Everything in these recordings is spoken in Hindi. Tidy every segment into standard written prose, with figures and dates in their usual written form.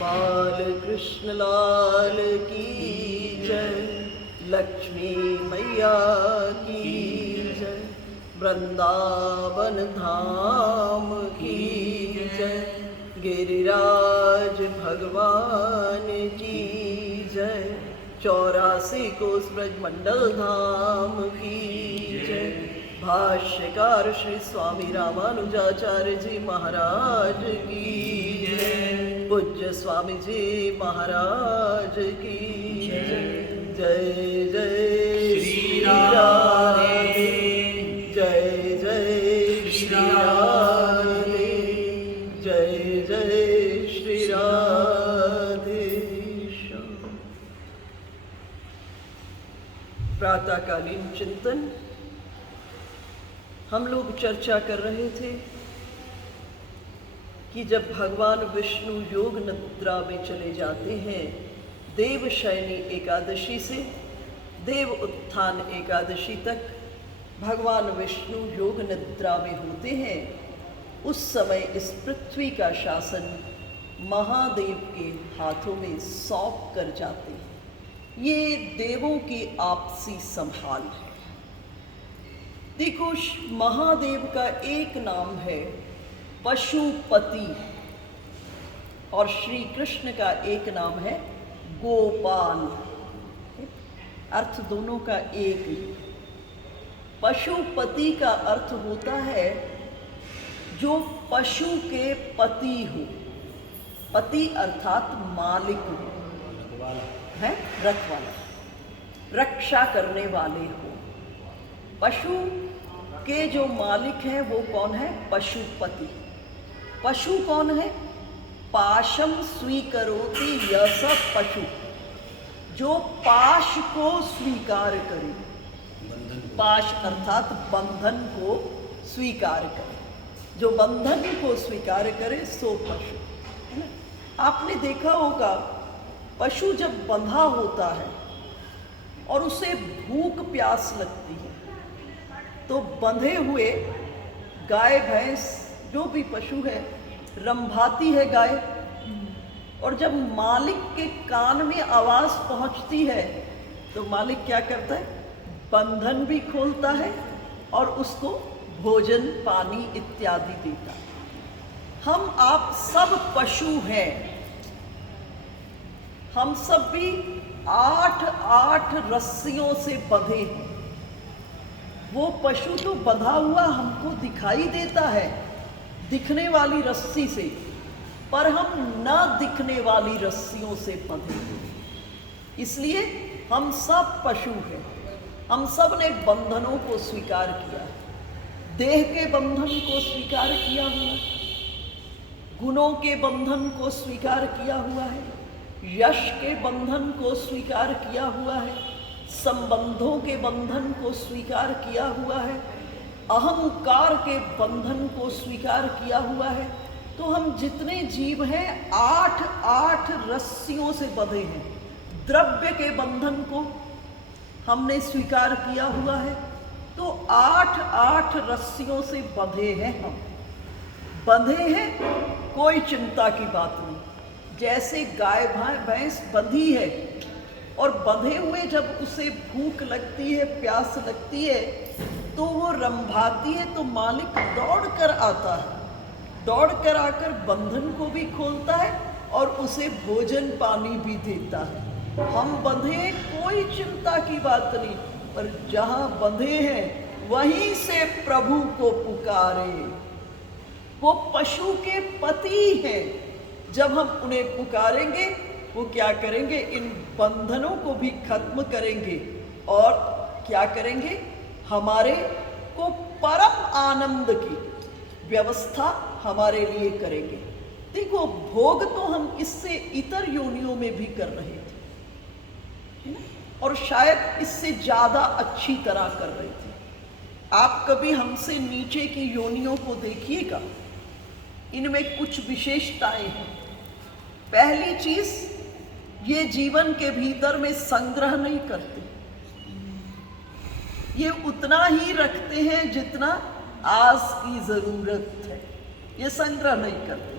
बाल कृष्ण लाल की जय, लक्ष्मी मैया की जय, वृंदावन धाम की जय, गिरिराज भगवान की जय, 84 कोस ब्रज मंडल धाम की जय। भाष्यकार श्री स्वामी रामानुजाचार्य जी महाराज की जय, पूज्य स्वामी जी महाराज की जय। जय जय श्री राधे, जय जय श्री राधे, जय जय श्री राधे। प्रातःकालीन चिंतन। हम लोग चर्चा कर रहे थे कि जब भगवान विष्णु योग निद्रा में चले जाते हैं, देवशयनी एकादशी से देव उत्थान एकादशी तक भगवान विष्णु योग निद्रा में होते हैं, उस समय इस पृथ्वी का शासन महादेव के हाथों में सौंप कर जाते हैं। ये देवों की आपसी संभाल है। देखो, महादेव का एक नाम है पशुपति और श्री कृष्ण का एक नाम है गोपाल। अर्थ दोनों का एक ही। पशुपति का अर्थ होता है जो पशु के पति हो। पति अर्थात मालिक हो, है रखवाला, रक्षा करने वाले हो। पशु के जो मालिक हैं वो कौन है? पशुपति। पशु कौन है? पाशम स्वीकरोति यस पशु, जो पाश को स्वीकार करे। पाश अर्थात बंधन को स्वीकार करे। जो बंधन को स्वीकार करे सो पशु है ना। आपने देखा होगा, पशु जब बंधा होता है और उसे भूख प्यास लगती है तो बंधे हुए गाय भैंस जो भी पशु है रंभाती है गाय, और जब मालिक के कान में आवाज पहुंचती है तो मालिक क्या करता है? बंधन भी खोलता है और उसको भोजन पानी इत्यादि देता है। हम आप सब पशु हैं। हम सब भी 8 रस्सियों से बंधे हैं। वो पशु तो बंधा हुआ हमको दिखाई देता है दिखने वाली रस्सी से, पर हम न दिखने वाली रस्सियों से बंधे हैं। इसलिए हम सब पशु हैं। हम सब ने बंधनों को स्वीकार किया है। देह के बंधन को स्वीकार किया हुआ है, गुणों के बंधन को स्वीकार किया हुआ है, यश के बंधन को स्वीकार किया हुआ है, संबंधों के बंधन को स्वीकार किया हुआ है, अहंकार के बंधन को स्वीकार किया हुआ है। तो हम जितने जीव हैं 8 रस्सियों से बंधे हैं। द्रव्य के बंधन को हमने स्वीकार किया हुआ है, तो 8 रस्सियों से बंधे हैं। हम बंधे हैं, कोई चिंता की बात नहीं। जैसे गाय भैंस बंधी है और बंधे हुए जब उसे भूख लगती है, प्यास लगती है तो वो रंभाती है, तो मालिक दौड़ कर आता है। दौड़ कर आकर बंधन को भी खोलता है और उसे भोजन पानी भी देता है। हम बंधे, कोई चिंता की बात नहीं, पर जहाँ बंधे हैं वहीं से प्रभु को पुकारे। वो पशु के पति हैं। जब हम उन्हें पुकारेंगे वो क्या करेंगे? इन बंधनों को भी खत्म करेंगे और क्या करेंगे? हमारे को परम आनंद की व्यवस्था हमारे लिए करेंगे। देखो, भोग तो हम इससे इतर योनियों में भी कर रहे थे और शायद इससे ज्यादा अच्छी तरह कर रहे थे। आप कभी हमसे नीचे की योनियों को देखिएगा, इनमें कुछ विशेषताएं हैं। पहली चीज, ये जीवन के भीतर में संग्रह नहीं करते। ये उतना ही रखते हैं जितना आज की जरूरत है। ये संग्रह नहीं करते।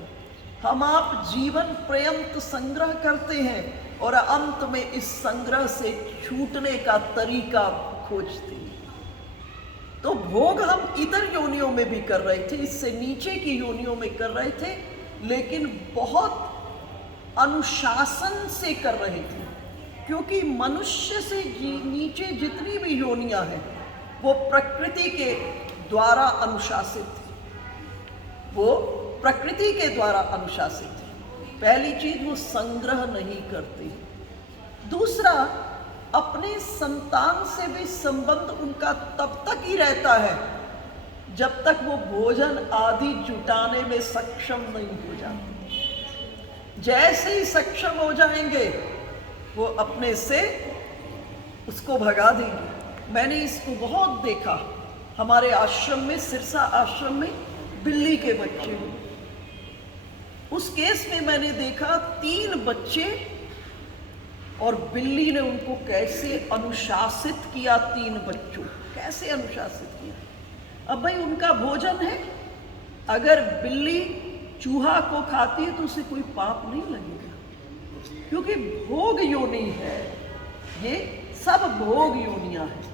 हम आप जीवन पर्यंत संग्रह करते हैं और अंत में इस संग्रह से छूटने का तरीका खोजते हैं। तो भोग हम इतर योनियों में भी कर रहे थे, इससे नीचे की योनियों में कर रहे थे, लेकिन बहुत अनुशासन से कर रहे थे, क्योंकि मनुष्य से नीचे जितनी भी योनियां हैं वो प्रकृति के द्वारा अनुशासित थी, वो प्रकृति के द्वारा अनुशासित थी। पहली चीज, वो संग्रह नहीं करते। दूसरा, अपने संतान से भी संबंध उनका तब तक ही रहता है जब तक वो भोजन आदि जुटाने में सक्षम नहीं हो जाते। जैसे ही सक्षम हो जाएंगे वो अपने से उसको भगा देंगे। मैंने इसको बहुत देखा हमारे आश्रम में, सिरसा आश्रम में बिल्ली के बच्चे हुए। उस केस में मैंने देखा 3 बच्चे और बिल्ली ने उनको कैसे अनुशासित किया। 3 बच्चों कैसे अनुशासित किया। अब भाई उनका भोजन है, अगर बिल्ली चूहा को खाती है तो उसे कोई पाप नहीं लगेगा, क्योंकि भोग योनि है, ये सब भोग योनियां हैं।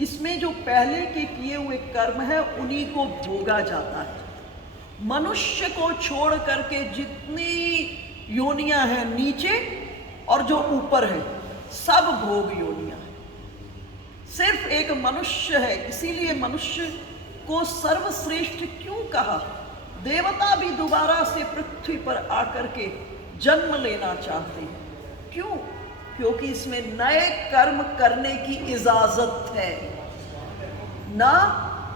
इसमें जो पहले के किए हुए कर्म है उन्हीं को भोगा जाता है। मनुष्य को छोड़ करके जितनी योनियां हैं नीचे और जो ऊपर है सब भोग योनियां हैं। सिर्फ एक मनुष्य है, इसीलिए मनुष्य को सर्वश्रेष्ठ क्यों कहा। देवता भी दोबारा से पृथ्वी पर आकर के जन्म लेना चाहते हैं। क्यों? क्योंकि इसमें नए कर्म करने की इजाजत है। ना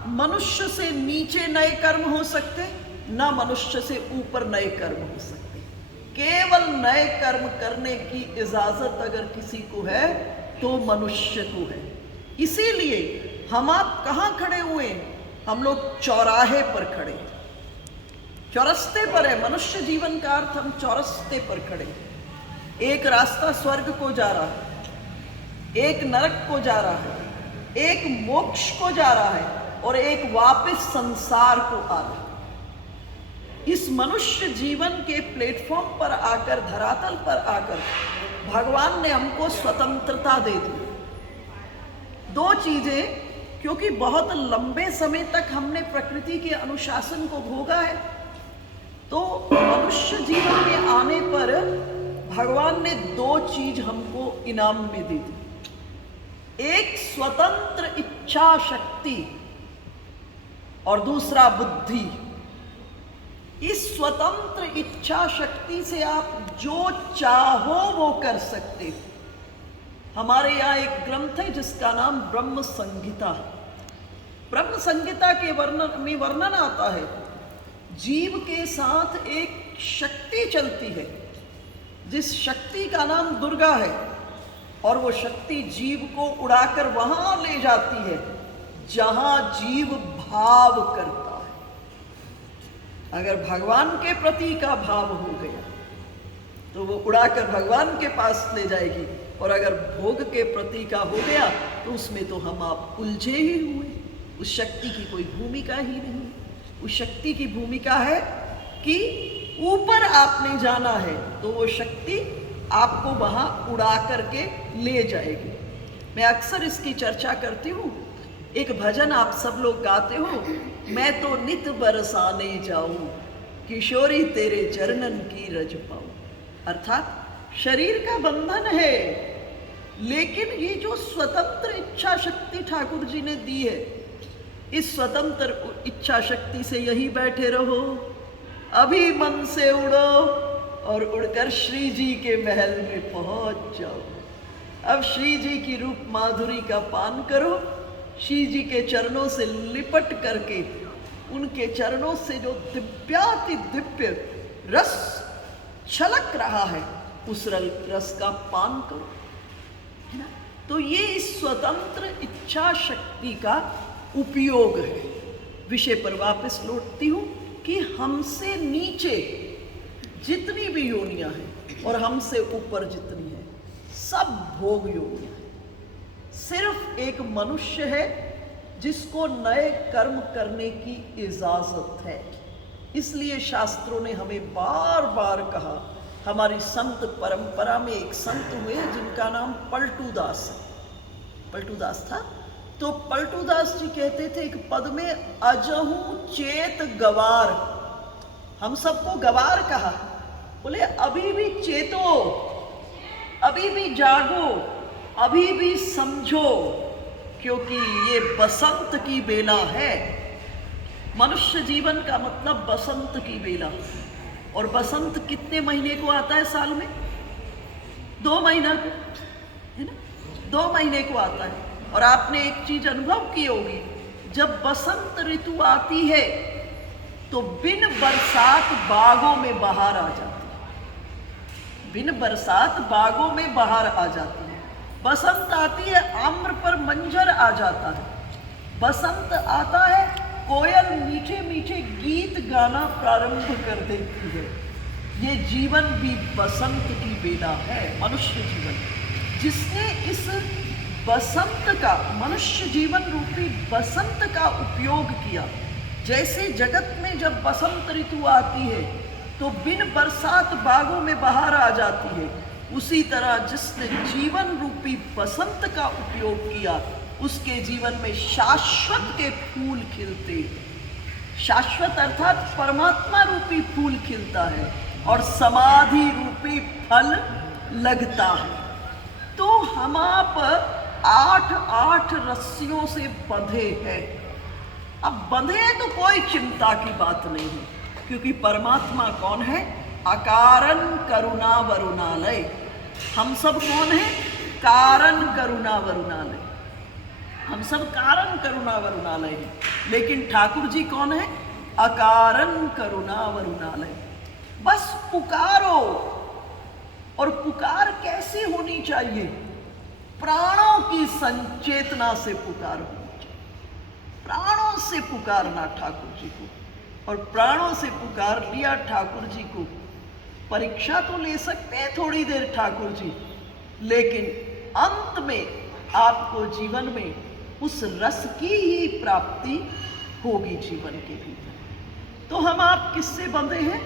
मनुष्य से नीचे नए कर्म हो सकते, ना मनुष्य से ऊपर नए कर्म हो सकते। केवल नए कर्म करने की इजाजत अगर किसी को है तो मनुष्य को है। इसीलिए हम आप कहाँ खड़े हुए हैं? हम लोग चौराहे पर खड़े हैं, चौरस्ते पर है। मनुष्य जीवन का अर्थ हम चौरस्ते पर खड़े हैं। एक रास्ता स्वर्ग को जा रहा है, एक नरक को जा रहा है, एक मोक्ष को जा रहा है और एक वापस संसार को आ रहा है। इस मनुष्य जीवन के प्लेटफॉर्म पर आकर, धरातल पर आकर भगवान ने हमको स्वतंत्रता दे दी। 2 चीजें, क्योंकि बहुत लंबे समय तक हमने प्रकृति के अनुशासन को भोगा है, तो मनुष्य जीवन में आने पर भगवान ने 2 चीज हमको इनाम में दे दी। एक स्वतंत्र इच्छा शक्ति और दूसरा बुद्धि। इस स्वतंत्र इच्छा शक्ति से आप जो चाहो वो कर सकते हो। हमारे यहाँ एक ग्रंथ है जिसका नाम ब्रह्म संहिता है। ब्रह्म संहिता के वर्णन आता है, जीव के साथ एक शक्ति चलती है जिस शक्ति का नाम दुर्गा है, और वो शक्ति जीव को उड़ाकर वहां ले जाती है जहां जीव भाव करता है। अगर भगवान के प्रति का भाव हो गया तो वो उड़ाकर भगवान के पास ले जाएगी, और अगर भोग के प्रति का हो गया तो उसमें तो हम आप उलझे ही हुए। उस शक्ति की कोई भूमिका ही नहीं। उस शक्ति की भूमिका है कि ऊपर आपने जाना है तो वो शक्ति आपको वहां उड़ा करके ले जाएगी। मैं अक्सर इसकी चर्चा करती हूँ। एक भजन आप सब लोग गाते हो, मैं तो नित बरसाने जाऊं, किशोरी तेरे चरणन की रज पाऊं। अर्थात शरीर का बंधन है, लेकिन ये जो स्वतंत्र इच्छा शक्ति ठाकुर जी ने दी है, इस स्वतंत्र इच्छा शक्ति से यही बैठे रहो, अभी मन से उड़ो और उड़कर श्री जी के महल में पहुंच जाओ। अब श्री जी की रूप माधुरी का पान करो, श्री जी के चरणों से लिपट करके उनके चरणों से जो दिव्याति दिव्य रस छलक रहा है उस रस का पान करो, है ना। तो ये इस स्वतंत्र इच्छा शक्ति का उपयोग है। विषय पर वापस लौटती हूँ कि हमसे नीचे जितनी भी योनियां हैं और हमसे ऊपर जितनी है सब भोग योनियां हैं। सिर्फ एक मनुष्य है जिसको नए कर्म करने की इजाजत है। इसलिए शास्त्रों ने हमें बार बार कहा। हमारी संत परंपरा में एक संत हुए जिनका नाम पलटू दास है। पलटू दास था तो पलटू दास जी कहते थे एक पद में, अजहू चेत गवार। हम सबको गवार कहा, बोले अभी भी चेतो, अभी भी जागो, अभी भी समझो, क्योंकि ये बसंत की बेला है। मनुष्य जीवन का मतलब बसंत की बेला। और बसंत कितने महीने को आता है साल में? 2 महीना को, है ना? 2 महीने को आता है। और आपने एक चीज अनुभव की होगी, जब बसंत ऋतु आती है तो बिन बरसात बागों में बहार आ जाती है। बिन बरसात बागों में बहार आ जाती है। बसंत आती है, आम्र पर मंजर आ जाता है। बसंत आता है, कोयल मीठे मीठे गीत गाना प्रारंभ कर देती है। ये जीवन भी बसंत की बेला है, मनुष्य जीवन। जिसने इस बसंत का, मनुष्य जीवन रूपी बसंत का उपयोग किया, जैसे जगत में जब बसंत ऋतु आती है तो बिन बरसात बागों में बहार आ जाती है, उसी तरह जिसने जीवन रूपी बसंत का उपयोग किया, उसके जीवन में शाश्वत के फूल खिलते। शाश्वत अर्थात परमात्मा रूपी फूल खिलता है और समाधि रूपी फल लगता है। तो हम आप 8 रस्सियों से बंधे हैं। अब बंधे हैं तो कोई चिंता की बात नहीं है, क्योंकि परमात्मा कौन है? अकारण करुणा वरुणालय। हम सब कौन है? कारण करुणा वरुणालय। हम सब कारण करुणा वरुणालय हैं, लेकिन ठाकुर जी कौन है? अकारण करुणा वरुणालय। बस पुकारो। और पुकार कैसी होनी चाहिए? प्राणों की संचेतना से पुकार होनी चाहिए। प्राणों से पुकारना ठाकुर जी को। और प्राणों से पुकार लिया ठाकुर जी को। परीक्षा तो ले सकते हैं थोड़ी देर ठाकुर जी, लेकिन अंत में आपको जीवन में उस रस की ही प्राप्ति होगी जीवन के भीतर। तो हम आप किससे बंधे हैं?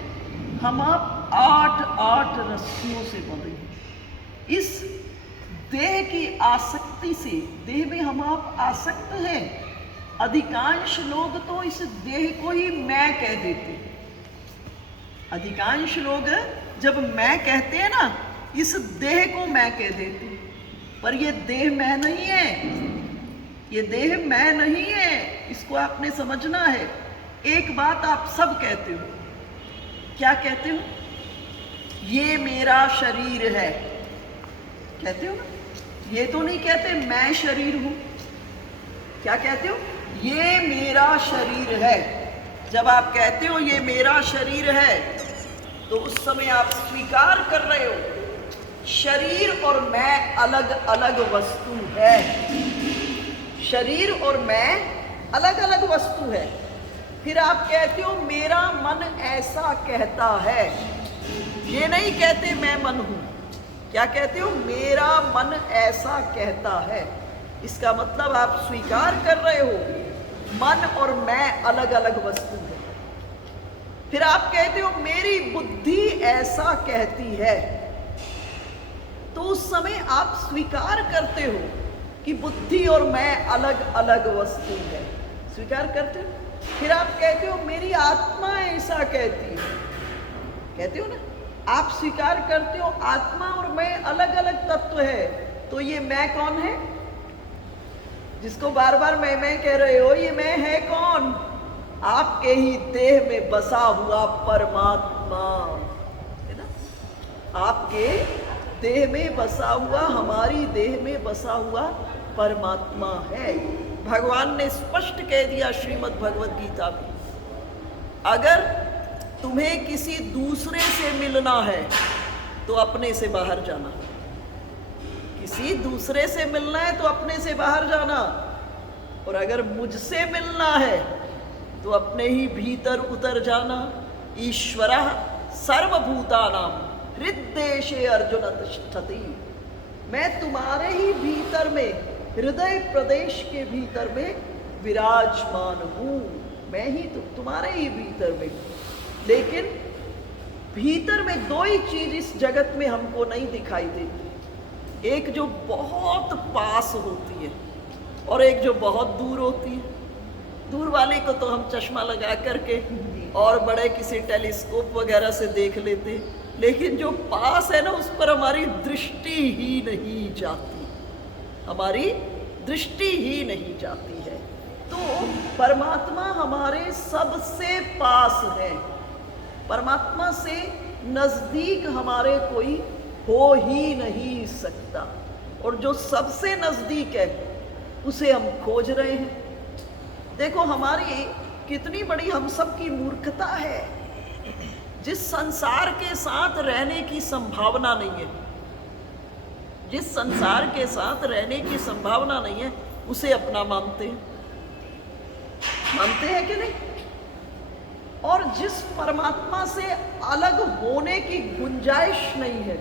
हम आप 8 रस्सियों से बंधे हैं। इस देह की आसक्ति से, देह में हम आप आसक्त हैं। अधिकांश लोग तो इस देह को ही मैं कह देते हैं। अधिकांश लोग जब मैं कहते हैं ना, इस देह को मैं कह देते हैं, पर ये देह मैं नहीं है। ये देह मैं नहीं है, इसको आपने समझना है। एक बात आप सब कहते हो, क्या कहते हो? ये मेरा शरीर है, कहते हो ना? ये तो नहीं कहते मैं शरीर हूं। क्या कहते हो? ये मेरा शरीर है। जब आप कहते हो ये मेरा शरीर है, तो उस समय आप स्वीकार कर रहे हो शरीर और मैं अलग अलग वस्तु है। शरीर और मैं अलग अलग वस्तु है। फिर आप कहते हो मेरा मन ऐसा कहता है। ये नहीं कहते मैं मन हूं। क्या कहते हो? मेरा मन ऐसा कहता है। इसका मतलब आप स्वीकार कर रहे हो मन और मैं अलग अलग वस्तु है। फिर आप कहते हो मेरी बुद्धि ऐसा कहती है। तो उस समय आप स्वीकार करते हो कि बुद्धि और मैं अलग अलग वस्तु है। स्वीकार करते हो। फिर आप कहते हो मेरी आत्मा ऐसा कहती है। कहते हो ना? आप स्वीकार करते हो आत्मा और मैं अलग अलग तत्व है। तो ये मैं कौन है? जिसको बार बार मैं कह रहे हो, ये मैं है कौन? आपके ही देह में बसा हुआ परमात्मा, है ना? आपके देह में बसा हुआ, हमारी देह में बसा हुआ परमात्मा है। भगवान ने स्पष्ट कह दिया श्रीमद् भगवद गीता में, अगर तुम्हें किसी दूसरे से मिलना है तो अपने से बाहर जाना। किसी दूसरे से मिलना है तो अपने से बाहर जाना। और अगर मुझसे मिलना है तो अपने ही भीतर उतर जाना। ईश्वरः सर्वभूतानां हृद्देशे अर्जुन तिष्ठति। मैं तुम्हारे ही भीतर में, हृदय प्रदेश के भीतर में विराजमान हूँ। मैं ही तुम्हारे ही भीतर में। लेकिन भीतर में दो ही चीज इस जगत में हमको नहीं दिखाई देती, एक जो बहुत पास होती है और एक जो बहुत दूर होती है। दूर वाले को तो हम चश्मा लगा करके और बड़े किसी टेलीस्कोप वगैरह से देख लेते, लेकिन जो पास है ना उस पर हमारी दृष्टि ही नहीं जाती, हमारी दृष्टि ही नहीं जाती है। तो परमात्मा हमारे सबसे पास है, परमात्मा से नजदीक हमारे कोई हो ही नहीं सकता, और जो सबसे नजदीक है उसे हम खोज रहे हैं। देखो हमारी कितनी बड़ी हम सब की मूर्खता है, जिस संसार के साथ रहने की संभावना नहीं है, जिस संसार के साथ रहने की संभावना नहीं है उसे अपना मानते हैं, मानते हैं कि नहीं? और जिस परमात्मा से अलग होने की गुंजाइश नहीं है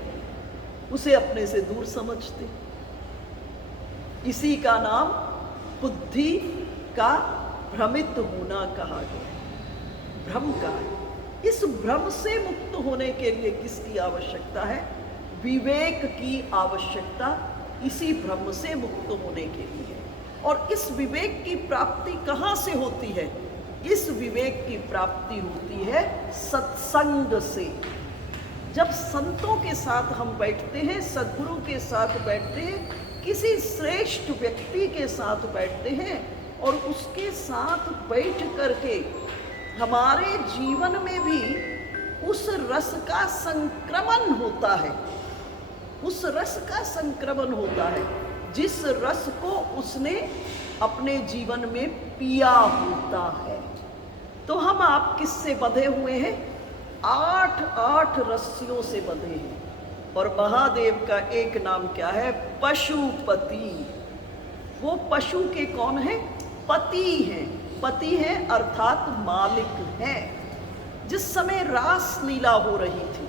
उसे अपने से दूर समझते। इसी का नाम बुद्धि का भ्रमित होना कहा गया, भ्रम का है। इस भ्रम से मुक्त होने के लिए किसकी आवश्यकता है? विवेक की आवश्यकता इसी भ्रम से मुक्त होने के लिए। और इस विवेक की प्राप्ति कहाँ से होती है? इस विवेक की प्राप्ति होती है सत्संग से। जब संतों के साथ हम बैठते हैं, सद्गुरु के साथ बैठते हैं, किसी श्रेष्ठ व्यक्ति के साथ बैठते हैं और उसके साथ बैठ करके हमारे जीवन में भी उस रस का संक्रमण होता है, उस रस का संक्रमण होता है जिस रस को उसने अपने जीवन में पिया होता है। तो हम आप किससे बंधे हुए हैं? 8 रस्सियों से बंधे हैं। और महादेव का एक नाम क्या है? पशुपति। वो पशु के कौन है? पति हैं। पति हैं अर्थात मालिक हैं। जिस समय रास लीला हो रही थी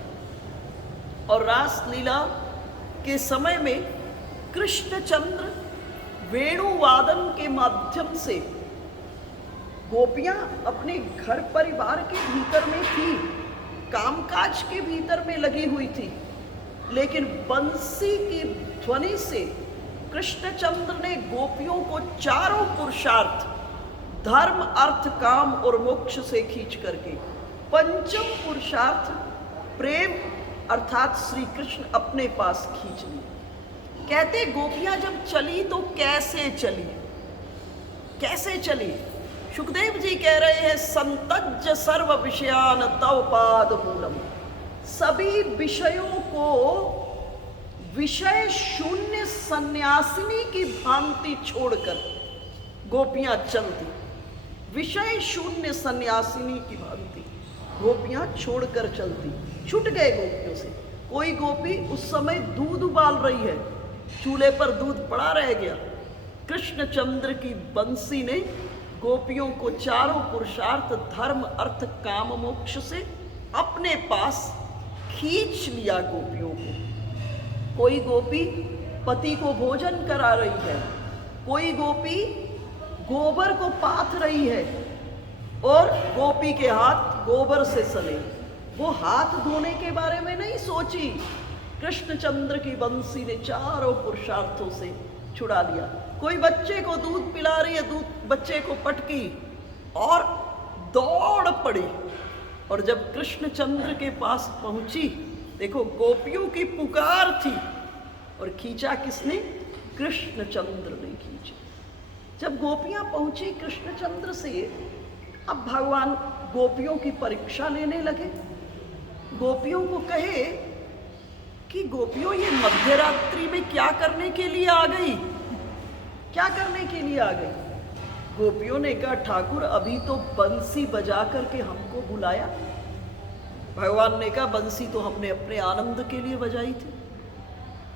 और रास लीला के समय में कृष्णचंद्र वेणुवादन के माध्यम से, गोपियां अपने घर परिवार के भीतर में थी, कामकाज के भीतर में लगी हुई थी, लेकिन बंसी की ध्वनि से कृष्णचंद्र ने गोपियों को चारों पुरुषार्थ धर्म अर्थ काम और मोक्ष से खींच करके पंचम पुरुषार्थ प्रेम अर्थात श्री कृष्ण अपने पास खींच ली। कहते गोपियां जब चली तो कैसे चली, कैसे चली? सुखदेव जी कह रहे हैं संतज्ज सर्व विषयान तव पाद मूलम। सभी विषयों को विषय शून्य सन्यासिनी की भांति छोड़कर गोपियां चलती, विषय शून्य सन्यासिनी की भांति गोपियां छोड़कर चलती। छूट गए गोपियों से। कोई गोपी उस समय दूध उबाल रही है, चूल्हे पर दूध पड़ा रह गया। कृष्णचंद्र की बंसी ने गोपियों को चारों पुरुषार्थ धर्म अर्थ काम मोक्ष से अपने पास खींच लिया गोपियों को। कोई गोपी पति को भोजन करा रही है, कोई गोपी गोबर को पाथ रही है और गोपी के हाथ गोबर से सने। वो हाथ धोने के बारे में नहीं सोची। कृष्णचंद्र की बंसी ने चारों पुरुषार्थों से छुड़ा लिया। कोई बच्चे को दूध पिला रही है, दूध बच्चे को पटकी और दौड़ पड़ी, और जब कृष्णचंद्र के पास पहुंची, देखो गोपियों की पुकार थी और खींचा किसने? कृष्णचंद्र ने खींचा। जब गोपियां पहुंची कृष्णचंद्र से, अब भगवान गोपियों की परीक्षा लेने लगे। गोपियों को कहे कि गोपियों ये मध्य रात्रि में क्या करने के लिए आ गई, क्या करने के लिए आ गई? गोपियों ने कहा ठाकुर अभी तो बंसी बजा करके हमको बुलाया। भगवान ने कहा बंसी तो हमने अपने आनंद के लिए बजाई थी,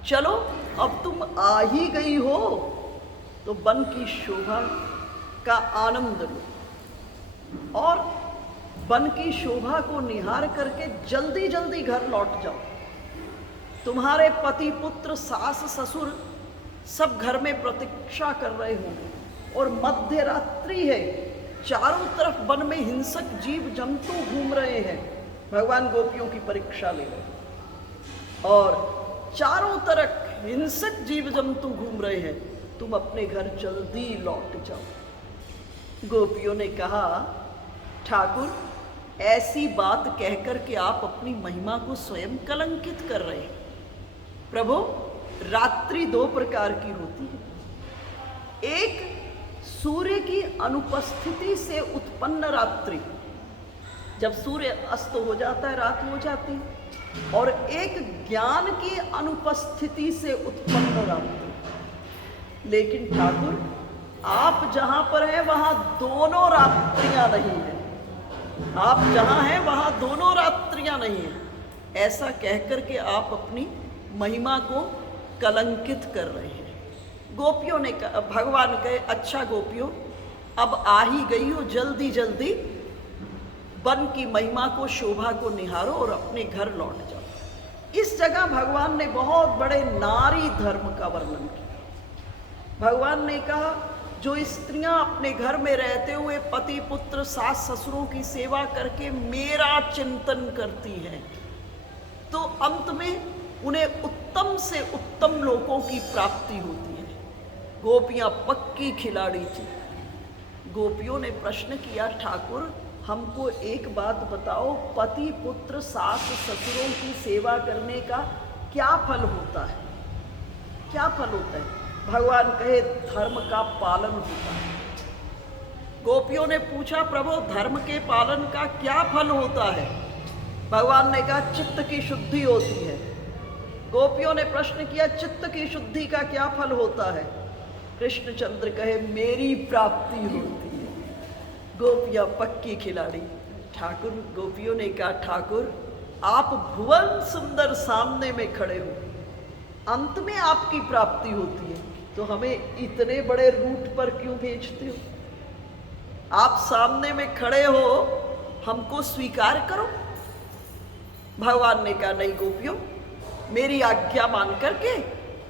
चलो अब तुम आ ही गई हो तो वन की शोभा का आनंद लो और वन की शोभा को निहार करके जल्दी जल्दी घर लौट जाओ। तुम्हारे पति पुत्र सास ससुर सब घर में प्रतीक्षा कर रहे होंगे और मध्य रात्रि है, चारों तरफ वन में हिंसक जीव जंतु घूम रहे हैं। भगवान गोपियों की परीक्षा ले रहे हैं और चारों तरफ हिंसक जीव जंतु घूम रहे हैं, तुम अपने घर जल्दी लौट जाओ। गोपियों ने कहा, ठाकुर, ऐसी बात कहकर के आप अपनी महिमा को स्वयं कलंकित कर रहे हैं। प्रभु, रात्रि दो प्रकार की होती है। एक सूर्य की अनुपस्थिति से उत्पन्न रात्रि, जब सूर्य अस्त हो जाता है, रात हो जाती है, और एक ज्ञान की अनुपस्थिति से उत्पन्न रात्रि। लेकिन ठाकुर, आप जहां पर हैं वहां दोनों रात्रियां नहीं है। आप जहां हैं वहां दोनों रात्रियां नहीं है। ऐसा कहकर के आप अपनी महिमा को कलंकित कर रहे हैं। गोपियों ने कहा, भगवान कहे, अच्छा गोपियों, अब आ ही गई हो, जल्दी जल्दी वन की महिमा को, शोभा को निहारो और अपने घर लौट जाओ। इस जगह भगवान ने बहुत बड़े नारी धर्म का वर्णन किया। भगवान ने कहा, जो स्त्रियां अपने घर में रहते हुए पति पुत्र सास ससुरों की सेवा करके मेरा चिंतन करती हैं, तो अंत में उन्हें उत्तम से उत्तम लोगों की प्राप्ति होती है। गोपियां पक्की खिलाड़ी थी। गोपियों ने प्रश्न किया, ठाकुर, हमको एक बात बताओ, पति पुत्र सास ससुरों की सेवा करने का क्या फल होता है? क्या फल होता है? भगवान कहे, धर्म का पालन होता है। गोपियों ने पूछा, प्रभु, धर्म के पालन का क्या फल होता है? भगवान ने कहा, चित्त की शुद्धि होती है। गोपियों ने प्रश्न किया, चित्त की शुद्धि का क्या फल होता है? कृष्णचंद्र कहे, मेरी प्राप्ति होती है। गोपियां पक्की खिलाड़ी। ठाकुर, गोपियों ने कहा, ठाकुर, आप भुवन सुंदर सामने में खड़े हो, अंत में आपकी प्राप्ति होती है, तो हमें इतने बड़े रूट पर क्यों भेजते हो? आप सामने में खड़े हो, हमको स्वीकार करो। भगवान ने कहा, नहीं गोपियों, मेरी आज्ञा मान करके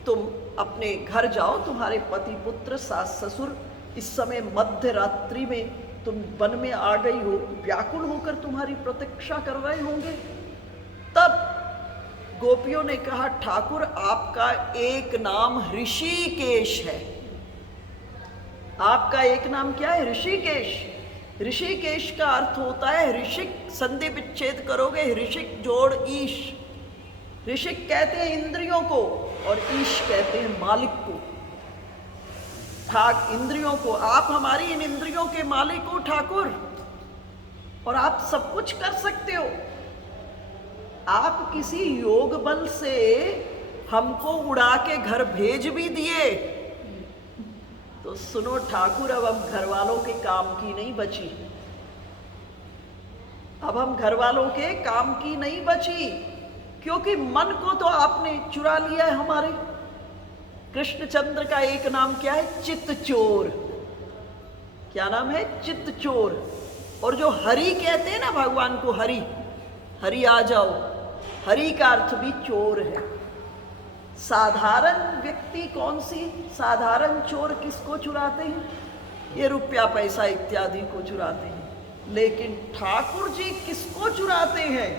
तुम अपने घर जाओ। तुम्हारे पति पुत्र सास ससुर इस समय मध्य रात्रि में तुम वन में आ गई हो, व्याकुल होकर तुम्हारी प्रतीक्षा कर रहे होंगे। तब गोपियों ने कहा, ठाकुर, आपका एक नाम ऋषिकेश है। आपका एक नाम क्या है? ऋषिकेश। ऋषिकेश का अर्थ होता है ऋषिक, संधि विच्छेद करोगे, ऋषिक जोड़ ईश। ऋषिक कहते हैं इंद्रियों को और ईश कहते हैं मालिक को। इंद्रियों को, आप हमारी इन इंद्रियों के मालिक हो ठाकुर, और आप सब कुछ कर सकते हो। आप किसी योग बल से हमको उड़ा के घर भेज भी दिए, तो सुनो ठाकुर, अब हम घर वालों के काम की नहीं बची। अब हम घर वालों के काम की नहीं बची, क्योंकि मन को तो आपने चुरा लिया है हमारे। कृष्णचंद्र का एक नाम क्या है? चित्त चोर। क्या नाम है? चित्त चोर। और जो हरि कहते हैं ना भगवान को, हरि, हरि आ जाओ, हरि का अर्थ भी चोर है। साधारण व्यक्ति कौन सी? साधारण चोर किसको चुराते हैं? ये रुपया पैसा इत्यादि को चुराते हैं। लेकिन ठाकुर जी किसको चुराते हैं?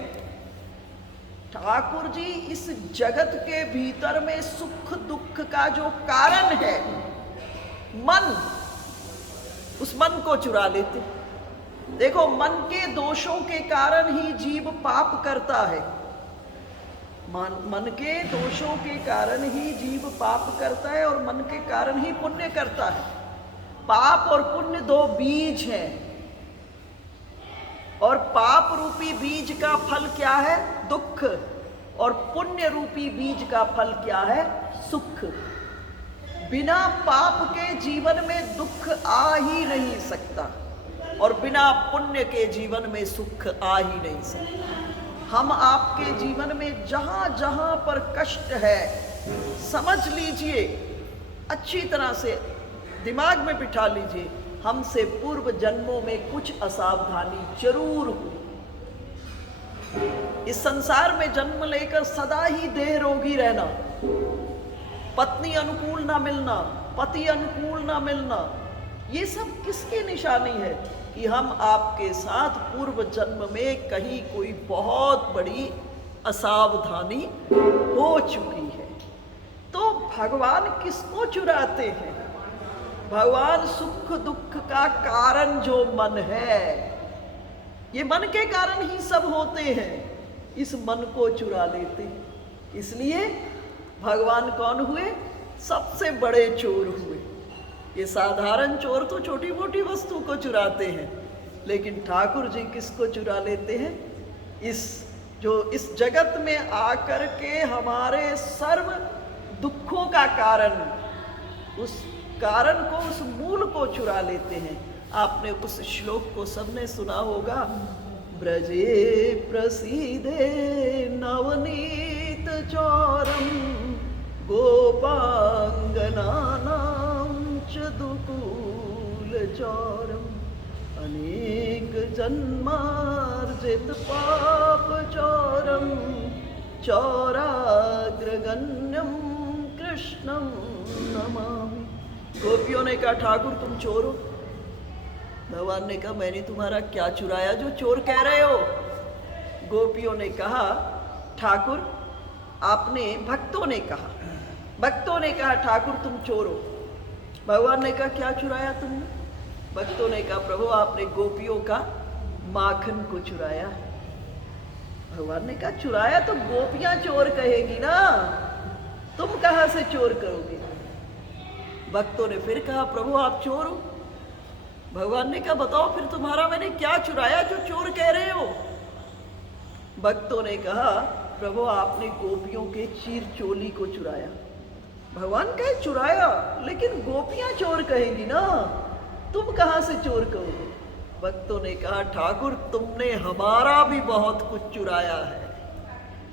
ठाकुर जी इस जगत के भीतर में सुख दुख का जो कारण है, मन, उस मन को चुरा लेते। देखो, मन के दोषों के कारण ही जीव पाप करता है। मन के दोषों के कारण ही जीव पाप करता है और मन के कारण ही पुण्य करता है। पाप और पुण्य दो बीज हैं, और पाप रूपी बीज का फल क्या है? दुख। और पुण्य रूपी बीज का फल क्या है? सुख। बिना पाप के जीवन में दुख आ ही नहीं सकता, और बिना पुण्य के जीवन में सुख आ ही नहीं सकता। हम आपके जीवन में जहां जहां पर कष्ट है, समझ लीजिए, अच्छी तरह से दिमाग में बिठा लीजिए, हमसे पूर्व जन्मों में कुछ असावधानी जरूर हुई। इस संसार में जन्म लेकर सदा ही देह रोगी रहना, पत्नी अनुकूल ना मिलना, पति अनुकूल ना मिलना, ये सब किसकी निशानी है? कि हम आपके साथ पूर्व जन्म में कहीं कोई बहुत बड़ी असावधानी हो चुकी है। तो भगवान किसको चुराते हैं? भगवान सुख दुख का कारण जो मन है, ये मन के कारण ही सब होते हैं, इस मन को चुरा लेते हैं। इसलिए भगवान कौन हुए? सबसे बड़े चोर हुए। ये साधारण चोर तो छोटी मोटी वस्तु को चुराते हैं, लेकिन ठाकुर जी किसको चुरा लेते हैं? इस जगत में आकर के हमारे सर्व दुखों का कारण, उस कारण को, उस मूल को चुरा लेते हैं। आपने उस श्लोक को सबने सुना होगा, ब्रजे प्रसीदे नवनीत चौरम गोपांगनानां च दुकूल चौरम अनेक जन्मार्जित पाप चौरम चौराग्रगण्यम कृष्णम नमामि। गोपियों ने कहा ठाकुर तुम चोर हो। भगवान ने कहा मैंने तुम्हारा क्या चुराया जो चोर कह रहे हो? गोपियों ने कहा ठाकुर आपने, भक्तों ने कहा ठाकुर तुम चोर हो। भगवान ने कहा क्या चुराया तुमने? भक्तों ने कहा प्रभु आपने गोपियों का माखन को चुराया। भगवान ने कहा चुराया तो गोपियां चोर कहेगी ना, तुम कहां से चोर करोगे? भक्तों ने फिर कहा प्रभु आप चोर हो। भगवान ने कहा बताओ फिर तुम्हारा मैंने क्या चुराया जो चोर कह रहे हो? भक्तों ने कहा प्रभु आपने गोपियों के चीर चोली को चुराया। भगवान कहे चुराया, लेकिन गोपियां चोर कहेंगी ना, तुम कहां से चोर करोगे? भक्तों ने कहा ठाकुर तुमने हमारा भी बहुत कुछ चुराया है।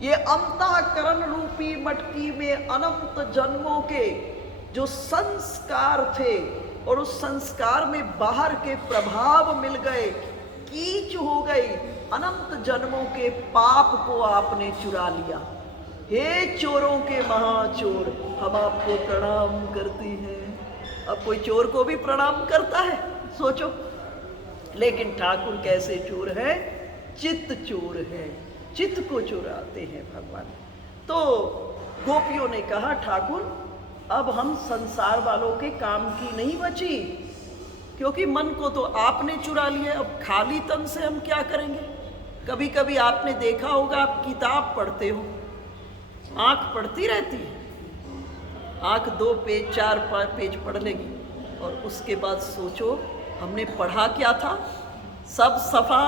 ये अंतःकरण रूपी मटकी में अनंत जन्मों के जो संस्कार थे, और उस संस्कार में बाहर के प्रभाव मिल गए, कीच हो गई, अनंत जन्मों के पाप को आपने चुरा लिया। हे चोरों के महाचोर, हम आपको प्रणाम करती हैं। अब कोई चोर को भी प्रणाम करता है, सोचो। लेकिन ठाकुर कैसे चोर है? चित्त चोर है, चित्त को चुराते हैं भगवान। तो गोपियों ने कहा ठाकुर अब हम संसार वालों के काम की नहीं बची, क्योंकि मन को तो आपने चुरा लिया, अब खाली तन से हम क्या करेंगे? कभी कभी आपने देखा होगा, आप किताब पढ़ते हो, आंख पढ़ती रहती है, आंख 2 पेज 4 पेज पढ़ लेगी, और उसके बाद सोचो हमने पढ़ा क्या था? सब सफा,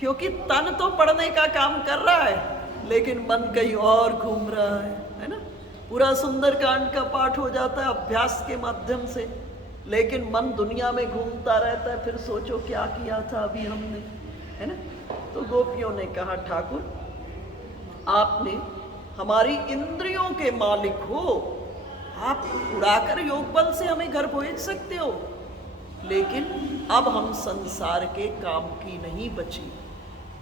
क्योंकि तन तो पढ़ने का काम कर रहा है, लेकिन मन कहीं और घूम रहा है ना? पूरा सुंदरकांड का पाठ हो जाता है अभ्यास के माध्यम से, लेकिन मन दुनिया में घूमता रहता है। फिर सोचो क्या किया था अभी हमने, है ना? तो गोपियों ने कहा ठाकुर आपने हमारी इंद्रियों के मालिक हो, आप उड़ाकर योग बल से हमें घर भेज सकते हो, लेकिन अब हम संसार के काम की नहीं बची।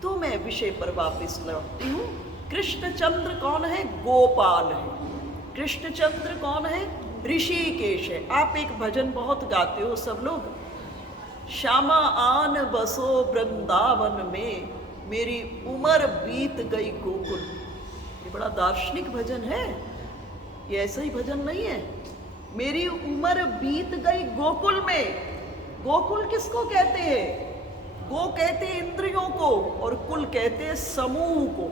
तो मैं विषय पर वापस लौटती हूँ। कृष्णचंद्र कौन है? गोपाल है। कृष्णचंद्र कौन है? ऋषिकेश है। आप एक भजन बहुत गाते हो सब लोग, श्यामा आन बसो वृंदावन में, मेरी उम्र बीत गई गोकुल। ये बड़ा दार्शनिक भजन है, ये ऐसा ही भजन नहीं है। मेरी उम्र बीत गई गोकुल में। गोकुल किसको कहते हैं? गो कहते हैं इंद्रियों को, और कुल कहते हैं समूह को।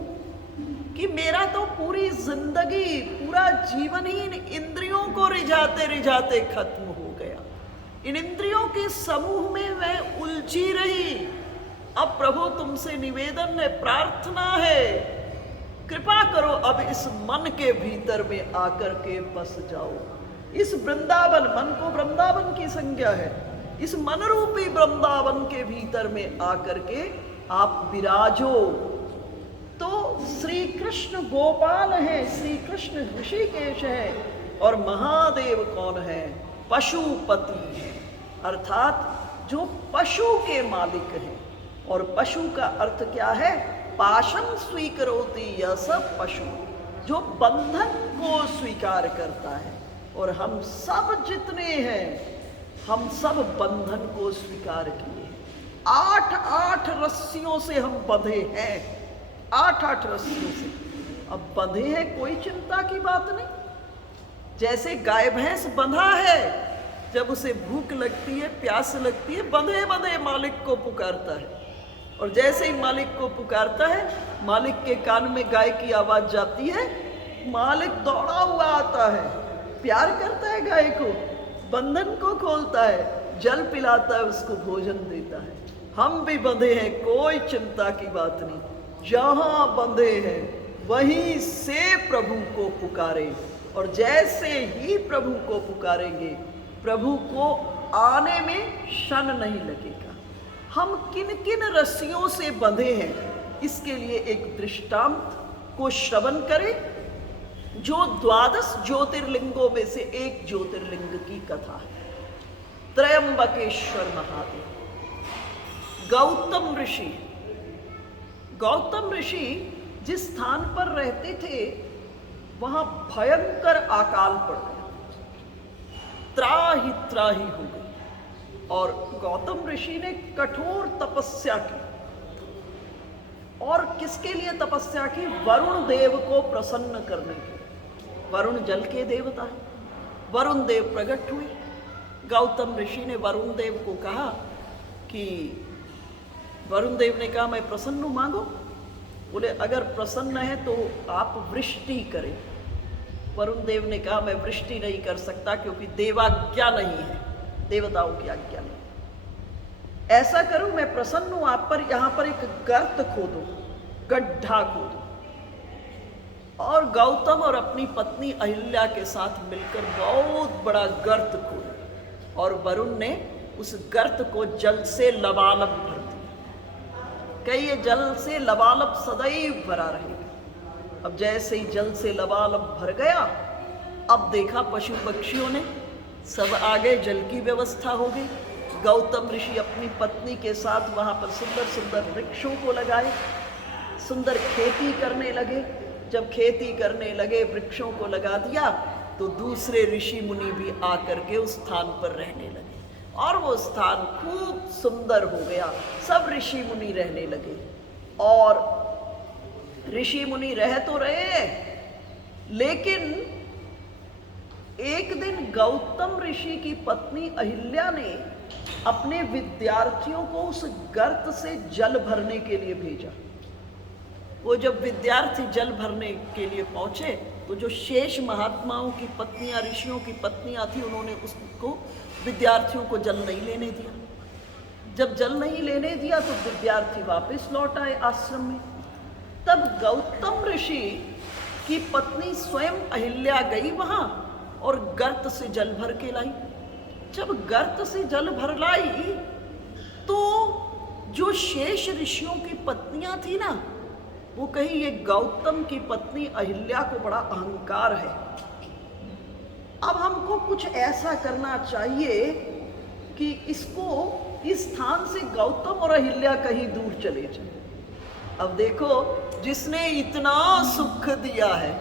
कि मेरा तो पूरी जिंदगी, पूरा जीवन ही इन इंद्रियों को रिझाते रिझाते खत्म हो गया। इन इंद्रियों के समूह में मैं उलझी रही। अब प्रभु तुमसे निवेदन है, प्रार्थना है, कृपा करो अब इस मन के भीतर में आकर के बस जाओ। इस वृंदावन, मन को वृंदावन की संज्ञा है, इस मन रूपी वृंदावन के भीतर में आकर के आप विराजो। तो श्री कृष्ण गोपाल हैं, श्री कृष्ण ऋषिकेश है, और महादेव कौन है? पशुपति है, अर्थात जो पशु के मालिक हैं। और पशु का अर्थ क्या है? पाशम स्वीकरोति, यह सब पशु जो बंधन को स्वीकार करता है। और हम सब जितने हैं, हम सब बंधन को स्वीकार किए हैं। 8 रस्सियों से हम बंधे हैं, 8 रस्सियों से। अब बंधे हैं, कोई चिंता की बात नहीं। जैसे गाय भैंस बंधा है, जब उसे भूख लगती है, प्यास लगती है, बंधे बंधे मालिक को पुकारता है। और जैसे ही मालिक को पुकारता है, मालिक के कान में गाय की आवाज जाती है, मालिक दौड़ा हुआ आता है, प्यार करता है गाय को, बंधन को खोलता है, जल पिलाता है, उसको भोजन देता है। हम भी बंधे हैं, कोई चिंता की बात नहीं। जहां बंधे हैं वहीं से प्रभु को पुकारें, और जैसे ही प्रभु को पुकारेंगे, प्रभु को आने में क्षण नहीं लगेगा। हम किन किन रस्सियों से बंधे हैं, इसके लिए एक दृष्टांत को श्रवण करें, जो 12 ज्योतिर्लिंगों में से एक ज्योतिर्लिंग की कथा है। त्रयंबकेश्वर महादेव। गौतम ऋषि जिस स्थान पर रहते थे, वहां भयंकर अकाल पड़ गया, त्राही त्राही हो गई। और गौतम ऋषि ने कठोर तपस्या की। और किसके लिए तपस्या की? वरुण देव को प्रसन्न करने की। वरुण जल के देवता है, वरुण देव प्रकट हुए। गौतम ऋषि ने वरुण देव को कहा कि वरुण देव ने कहा, मैं प्रसन्न हूं, मांगो। बोले, अगर प्रसन्न है तो आप वृष्टि करें। वरुण देव ने कहा, मैं वृष्टि नहीं कर सकता, क्योंकि देवाज्ञा नहीं है, देवताओं की आज्ञा नहीं। ऐसा करो, मैं प्रसन्न हूं आप पर, यहां पर एक गर्त खोदो, गड्ढा खोदो। और गौतम और अपनी पत्नी अहिल्या के साथ मिलकर बहुत बड़ा गर्त खोदा, और वरुण ने उस गर्त को जल से लबालब भर दिया। कई ये जल से लबालब सदैव भरा रहेगा। अब जैसे ही जल से लबालब भर गया, अब देखा पशु पक्षियों ने सब आ गए, जल की व्यवस्था हो गई। गौतम ऋषि अपनी पत्नी के साथ वहाँ पर सुंदर सुंदर वृक्षों को लगाए, सुंदर खेती करने लगे। जब खेती करने लगे, वृक्षों को लगा दिया, तो दूसरे ऋषि मुनि भी आकर के उस स्थान पर रहने लगे, और वो स्थान खूब सुंदर हो गया। सब ऋषि मुनि रहने लगे, और ऋषि मुनि रह तो रहे, लेकिन एक दिन गौतम ऋषि की पत्नी अहिल्या ने अपने विद्यार्थियों को उस गर्त से जल भरने के लिए भेजा। वो जब विद्यार्थी जल भरने के लिए पहुंचे, तो जो शेष महात्माओं की पत्नियां, ऋषियों की पत्नियां थी, उन्होंने उसको विद्यार्थियों को जल नहीं लेने दिया। जब जल नहीं लेने दिया, तो विद्यार्थी वापस लौट आए आश्रम में। तब गौतम ऋषि की पत्नी स्वयं अहिल्या गई वहां और गर्त से जल भर के लाई। जब गर्त से जल भर लाई, तो जो शेष ऋषियों की पत्नियां थी ना, वो कही, ये गौतम की पत्नी अहिल्या को बड़ा अहंकार है, अब हमको कुछ ऐसा करना चाहिए कि इसको, इस स्थान से गौतम और अहिल्या कहीं दूर चले जाए। अब देखो, जिसने इतना सुख दिया है,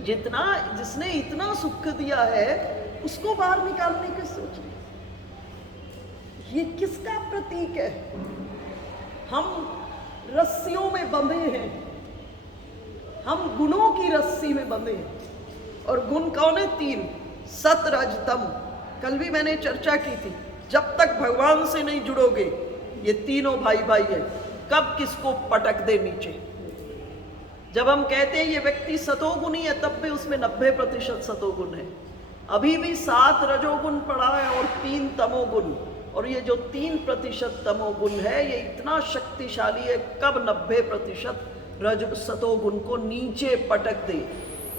जिसने इतना सुख दिया है, उसको बाहर निकालने की सोच रही। ये किसका प्रतीक है? हम रस्सियों में बंधे हैं, हम गुणों की रस्सी में बंधे हैं। और गुण कौन है? 3, सत रज तम। कल भी मैंने चर्चा की थी, जब तक भगवान से नहीं जुड़ोगे, ये तीनों भाई भाई है, कब किसको पटक दे नीचे। जब हम कहते हैं ये व्यक्ति सतोगुणी है, तब भी उसमें 90% सतोगुण है। अभी भी 7 रजोगुण पड़ा है और 3 तमोगुण, और ये जो 3% तमोगुण है, ये इतना शक्तिशाली है, कब 90% रज सतोगुण को नीचे पटक दे।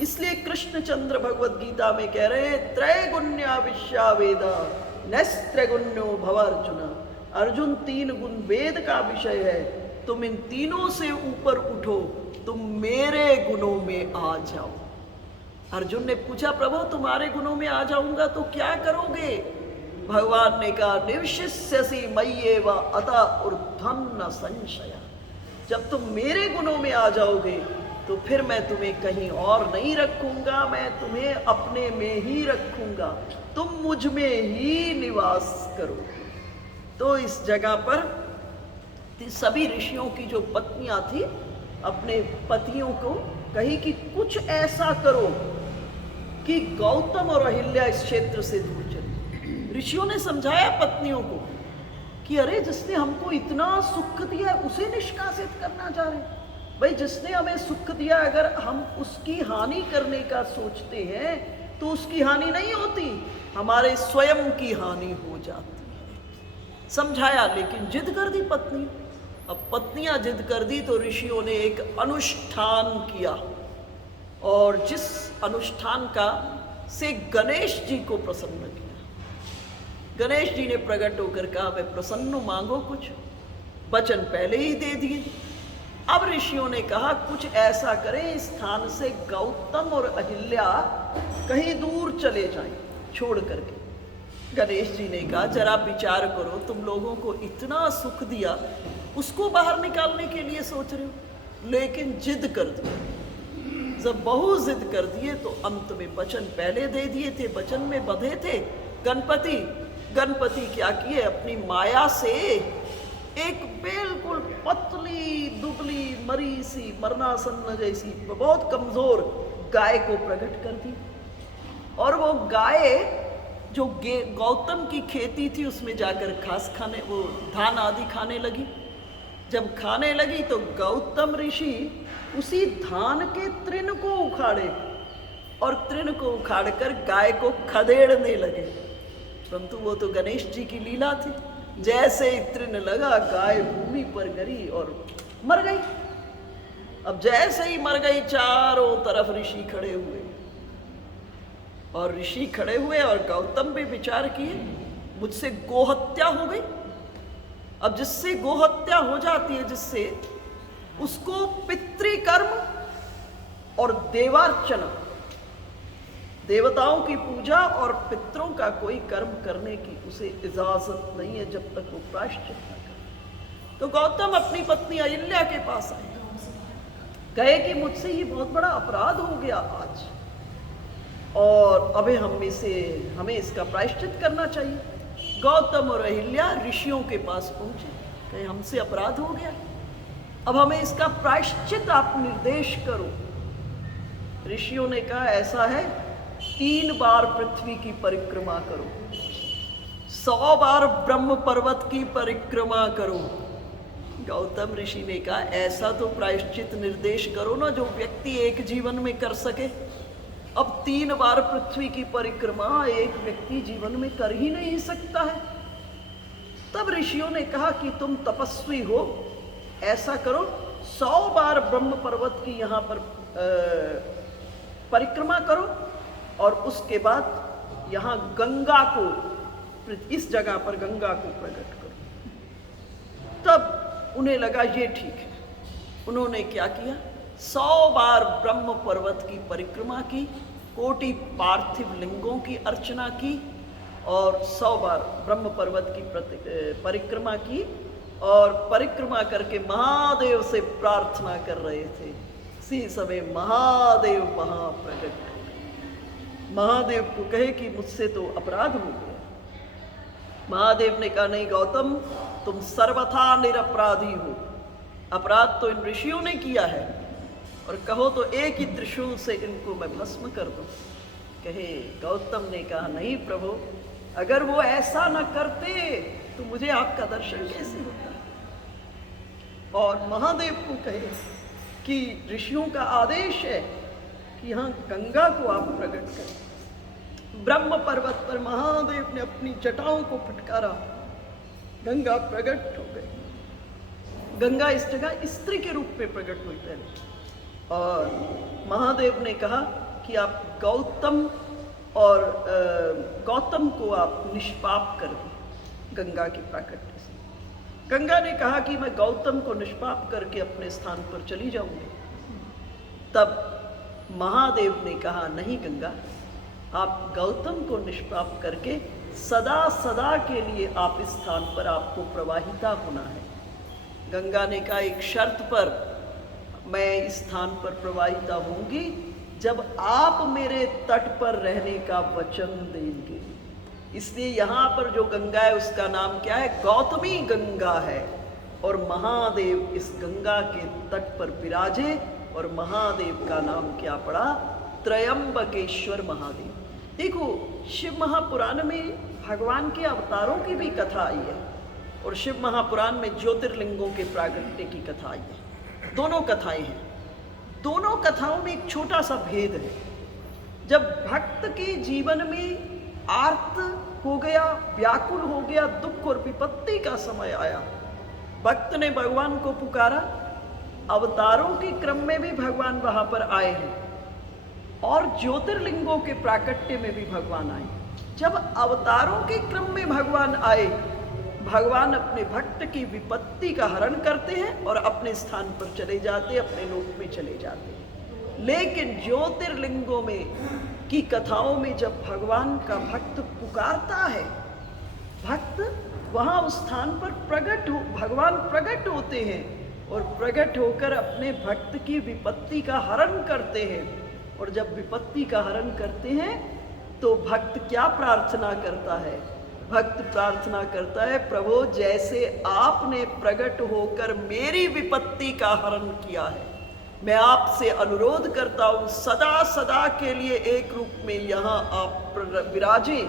इसलिए कृष्णचंद्र भगवद गीता में कह रहे हैं, त्रैगुण्या विश्या वेदा नैस्त्रैगुण्यो भव अर्जुन। अर्जुन, 3 गुण वेद का विषय है, तुम इन तीनों से ऊपर उठो, तुम मेरे गुणों में आ जाओ। अर्जुन ने पूछा, प्रभु तुम्हारे गुणों में आ जाऊंगा तो क्या करोगे? भगवान ने कहा, निवशिष्यसि मय्येव अतः ऊर्ध्वं न संशय। जब तुम मेरे गुणों में आ जाओगे, तो फिर मैं तुम्हें कहीं और नहीं रखूंगा, मैं तुम्हें अपने में ही रखूंगा, तुम मुझ में ही निवास करोगे। तो इस जगह पर सभी ऋषियों की जो पत्नियां थी अपने पतियों को कही कि कुछ ऐसा करो कि गौतम और अहिल्या इस क्षेत्र से दूर चले। ऋषियों ने समझाया पत्नियों को कि अरे जिसने हमको इतना सुख दिया उसे निष्कासित करना चाह रहे। भाई जिसने हमें सुख दिया अगर हम उसकी हानि करने का सोचते हैं तो उसकी हानि नहीं होती, हमारे स्वयं की हानि हो जाती है। समझाया लेकिन जिद कर दी पत्नी। अब पत्नियां जिद कर दी तो ऋषियों ने एक अनुष्ठान किया और जिस अनुष्ठान का से गणेश जी को प्रसन्न किया। गणेश जी ने प्रकट होकर कहा मैं प्रसन्न हूं, मांगो कुछ। वचन पहले ही दे दिए। अब ऋषियों ने कहा कुछ ऐसा करें इस स्थान से गौतम और अहिल्या कहीं दूर चले जाएं छोड़ करके। गणेश जी ने कहा जरा विचार करो, तुम लोगों को इतना सुख दिया उसको बाहर निकालने के लिए सोच रहे हो, लेकिन जिद कर दिया। जब बहुत जिद कर दिए तो अंत में वचन पहले दे दिए थे, वचन में बंधे थे गणपति क्या किए, अपनी माया से एक बिल्कुल पतली दुबली मरी सी मरनासन्न जैसी बहुत कमजोर गाय को प्रकट कर दी। और वो गाय जो गौतम की खेती थी उसमें जाकर घास खाने, वो धान आदि खाने लगी। जब खाने लगी तो गौतम ऋषि उसी धान के तृण को उखाड़े और तृण को उखाड़कर गाय को खदेड़ने लगे। परंतु वो तो गणेश जी की लीला थी। जैसे ही तृण लगा गाय भूमि पर गिरी और मर गई। अब जैसे ही मर गई चारों तरफ ऋषि खड़े हुए और गौतम भी विचार किए मुझसे गोहत्या हो गई। अब जिससे गोहत्या हो जाती है, जिससे उसको पितृकर्म और देवार्चना, देवताओं की पूजा और पितरों का कोई कर्म करने की उसे इजाजत नहीं है जब तक वो प्रायश्चित न करे। तो गौतम अपनी पत्नी अहिल्या के पास आए, कहे कि मुझसे ये बहुत बड़ा अपराध हो गया आज और अभी हमें इसका प्रायश्चित करना चाहिए। गौतम और अहिल्या ऋषियों के पास पहुंचे, कहे हमसे अपराध हो गया, अब हमें इसका प्रायश्चित आप निर्देश करो। ऋषियों ने कहा ऐसा है 3 बार पृथ्वी की परिक्रमा करो, 100 बार ब्रह्म पर्वत की परिक्रमा करो। गौतम ऋषि ने कहा ऐसा तो प्रायश्चित निर्देश करो ना जो व्यक्ति एक जीवन में कर सके। अब 3 बार पृथ्वी की परिक्रमा एक व्यक्ति जीवन में कर ही नहीं सकता है। तब ऋषियों ने कहा कि तुम तपस्वी हो, ऐसा करो 100 बार ब्रह्म पर्वत की यहाँ पर परिक्रमा करो और उसके बाद यहाँ गंगा को, इस जगह पर गंगा को प्रकट करो। तब उन्हें लगा ये ठीक है। उन्होंने क्या किया, 100 बार ब्रह्म पर्वत की परिक्रमा की, कोटि पार्थिव लिंगों की अर्चना की और 100 बार ब्रह्म पर्वत की परिक्रमा की और परिक्रमा करके महादेव से प्रार्थना कर रहे थे। इसी समय महादेव महाप्रकट। महादेव को कहे कि मुझसे तो अपराध हो गया। महादेव ने कहा नहीं गौतम, तुम सर्वथा निरपराधी हो, अपराध तो इन ऋषियों ने किया है और कहो तो एक ही त्रिशूल से इनको मैं भस्म कर दूं। कहे गौतम ने कहा नहीं प्रभु, अगर वो ऐसा न करते तो मुझे आपका दर्शन कैसे होता। और महादेव को कहे कि ऋषियों का आदेश है कि यहाँ गंगा को आप प्रकट करें। ब्रह्म पर्वत पर महादेव ने अपनी जटाओं को फटकारा, गंगा प्रकट हो गई। गंगा इस जगह स्त्री के रूप में प्रकट हुई पहले और महादेव ने कहा कि आप गौतम को आप निष्पाप कर दें गंगा की प्राकट्य से। गंगा ने कहा कि मैं गौतम को निष्पाप करके अपने स्थान पर चली जाऊंगी। तब महादेव ने कहा नहीं गंगा, आप गौतम को निष्पाप करके सदा सदा के लिए आप इस स्थान पर आपको प्रवाहिता होना है। गंगा ने कहा एक शर्त पर मैं इस स्थान पर प्रवाहिता होंगी, जब आप मेरे तट पर रहने का वचन देंगे। इसलिए यहाँ पर जो गंगा है उसका नाम क्या है? गौतमी गंगा है। और महादेव इस गंगा के तट पर विराजे और महादेव का नाम क्या पड़ा? त्रयंबकेश्वर महादेव। देखो, शिव महापुराण में भगवान के अवतारों की भी कथा आई है और शिव महापुराण में ज्योतिर्लिंगों के प्रागट्य की कथा आई है। दोनों कथाएं हैं। दोनों कथाओं में एक छोटा सा भेद है। जब भक्त के जीवन में आर्त हो गया, व्याकुल हो गया, दुख और विपत्ति का समय आया, भक्त ने भगवान को पुकारा। अवतारों के क्रम में भी भगवान वहां पर आए हैं और ज्योतिर्लिंगों के प्राकट्य में भी भगवान आए। जब अवतारों के क्रम में भगवान आए, भगवान अपने भक्त की विपत्ति का हरण करते हैं और अपने स्थान पर चले जाते, अपने लोक में चले जाते। लेकिन ज्योतिर्लिंगों में की कथाओं में जब भगवान का भक्त पुकारता है, भक्त वहां उस स्थान पर भगवान प्रकट होते हैं और प्रकट होकर अपने भक्त की विपत्ति का हरण करते हैं। और जब विपत्ति का हरण करते हैं तो भक्त क्या प्रार्थना करता है? भक्त प्रार्थना करता है, प्रभु जैसे आपने प्रकट होकर मेरी विपत्ति का हरण किया है, मैं आपसे अनुरोध करता हूँ सदा सदा के लिए एक रूप में यहाँ आप विराजें।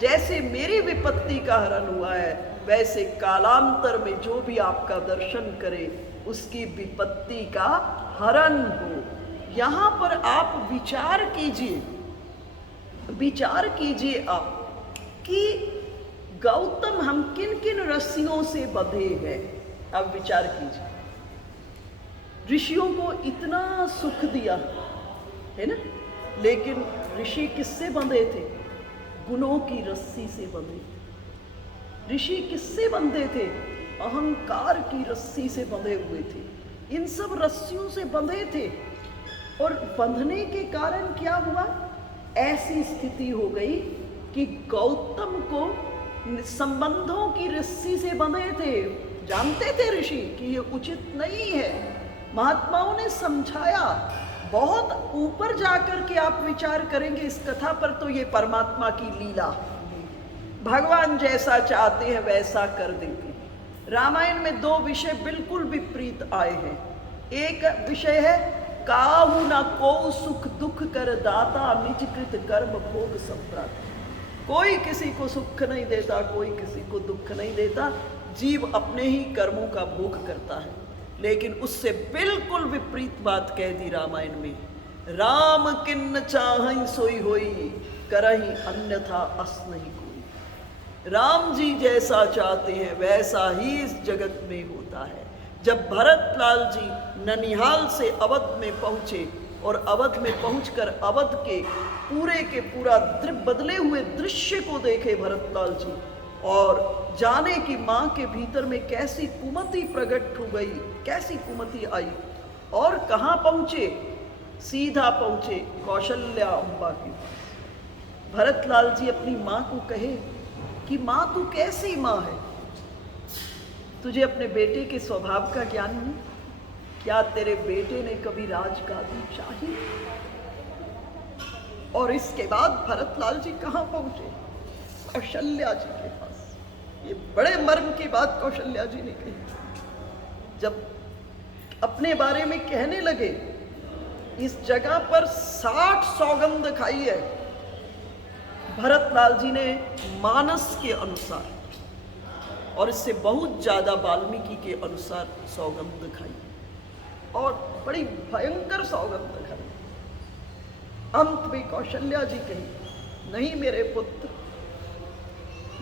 जैसे मेरी विपत्ति का हरण हुआ है, वैसे कालांतर में जो भी आपका दर्शन करे उसकी विपत्ति का हरण हो। यहाँ पर आप विचार कीजिए आप कि गौतम हम किन किन रस्सियों से बंधे हैं। अब विचार कीजिए, ऋषियों को इतना सुख दिया है ना, लेकिन ऋषि किससे बंधे थे? गुणों की रस्सी से बंधे। ऋषि किससे बंधे थे? अहंकार की रस्सी से बंधे हुए थे। इन सब रस्सियों से बंधे थे और बंधने के कारण क्या हुआ? ऐसी स्थिति हो गई कि गौतम को संबंधों की रस्सी से बंधे थे। जानते थे ऋषि कि ये उचित नहीं है। महात्माओं ने समझाया। बहुत ऊपर जाकर के आप विचार करेंगे इस कथा पर तो ये परमात्मा की लीला, भगवान जैसा चाहते हैं वैसा कर देते। रामायण में दो विषय बिल्कुल विपरीत आए हैं। एक विषय है काहू न को सुख दुख कर दाता, निज कृत कर्म भोग संप्राप्त। कोई किसी को सुख नहीं देता, कोई किसी को दुख नहीं देता, जीव अपने ही कर्मों का भोग करता है। लेकिन उससे बिल्कुल विपरीत बात कह दी रामायण में, राम किन्न चाहई सोई होई, करही अन्यथा अस नहीं कोई। राम जी जैसा चाहते हैं वैसा ही इस जगत में होता है। जब भरतलाल जी ननिहाल से अवध में पहुंचे और अवध में पहुंचकर अवध के पूरा बदले हुए दृश्य को देखे भरतलाल जी, और जाने की माँ के भीतर में कैसी कुमति प्रकट हो गई, कैसी कुमति आई। और कहाँ पहुँचे? सीधा पहुँचे कौशल्या अम्बा के पास। भरतलाल जी अपनी माँ को कहे कि माँ तू कैसी माँ है? तुझे अपने बेटे के स्वभाव का ज्ञान नहीं? क्या तेरे बेटे ने कभी राजगादी चाही? और इसके बाद भरतलाल जी कहाँ पहुँचे? कौशल्या जी के पास। ये बड़े मर्म की बात कौशल्या जी ने कही। जब अपने बारे में कहने लगे, इस जगह पर 60 सौगंध खाई है भरतलाल जी ने मानस के अनुसार, और इससे बहुत ज्यादा वाल्मीकि के अनुसार सौगंध खाई, और बड़ी भयंकर सौगंध खाई। अंत में कौशल्या जी कही, नहीं मेरे पुत्र,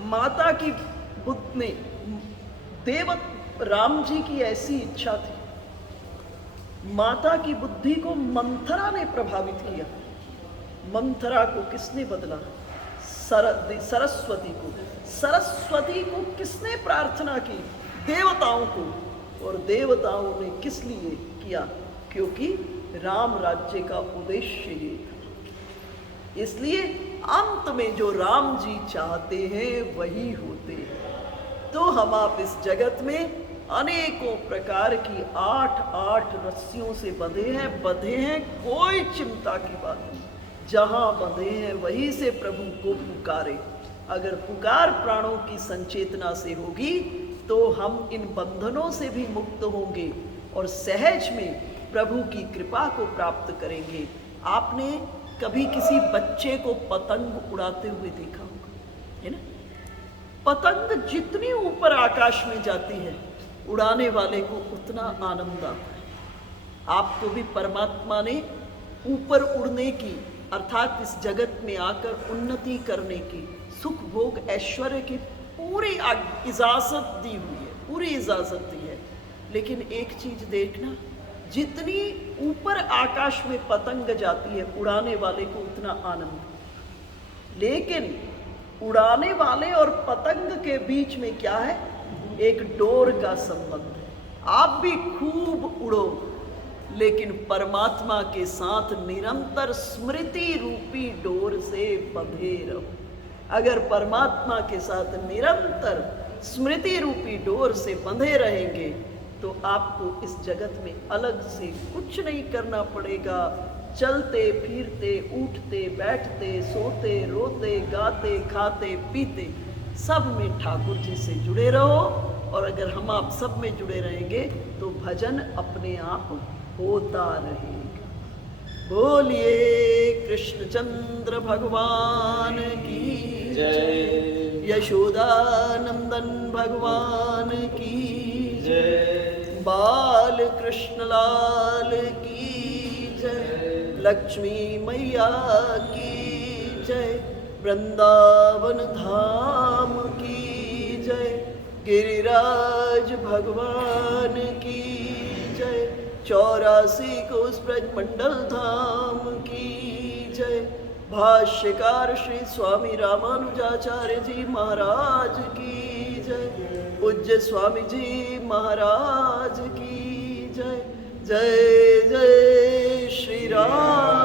माता की बुद्धि ने, देव राम जी की ऐसी इच्छा थी। माता की बुद्धि को मंथरा ने प्रभावित किया। मंथरा को किसने बदला? सरस्वती को किसने प्रार्थना की? देवताओं को। और देवताओं ने किस लिए किया? क्योंकि राम राज्य का उद्देश्य ये था। इसलिए अंत में जो राम जी चाहते हैं वही होते हैं। तो हम आप इस जगत में अनेकों प्रकार की 8 रस्सियों से बंधे हैं, कोई चिंता की बात नहीं। जहां बंधे हैं वहीं से प्रभु को पुकारे। अगर पुकार प्राणों की संचेतना से होगी तो हम इन बंधनों से भी मुक्त होंगे और सहज में प्रभु की कृपा को प्राप्त करेंगे। आपने कभी किसी बच्चे को पतंग उड़ाते हुए देखा होगा, है ना? पतंग जितनी ऊपर आकाश में जाती है, उड़ाने वाले को उतना आनंद आता है। आपको भी परमात्मा ने ऊपर उड़ने की, अर्थात इस जगत में आकर उन्नति करने की, सुख भोग ऐश्वर्य की पूरी इजाजत दी हुई है, पूरी इजाजत दी है। लेकिन एक चीज देखना, जितनी ऊपर आकाश में पतंग जाती है, उड़ाने वाले को उतना आनंद। लेकिन उड़ाने वाले और पतंग के बीच में क्या है? एक डोर का संबंध है। आप भी खूब उड़ो, लेकिन परमात्मा के साथ निरंतर स्मृति रूपी डोर से बंधे रहो। अगर परमात्मा के साथ निरंतर स्मृति रूपी डोर से बंधे रहेंगे तो आपको इस जगत में अलग से कुछ नहीं करना पड़ेगा। चलते फिरते, उठते बैठते, सोते रोते, गाते खाते पीते, सब में ठाकुर जी से जुड़े रहो। और अगर हम आप सब में जुड़े रहेंगे तो भजन अपने आप होता रहेगा। बोलिए कृष्णचंद्र भगवान की जय, यशोदानंदन भगवान की जय, बाल कृष्ण लाल की जय, लक्ष्मी मैया की जय, वृंदावन धाम की जय, गिरिराज भगवान की जय, 84 कोस ब्रज मंडल धाम की जय, भाष्यकार श्री स्वामी रामानुजाचार्य जी महाराज की जय, पूज्य स्वामी जी महाराज की जय। जय जय श्री राम।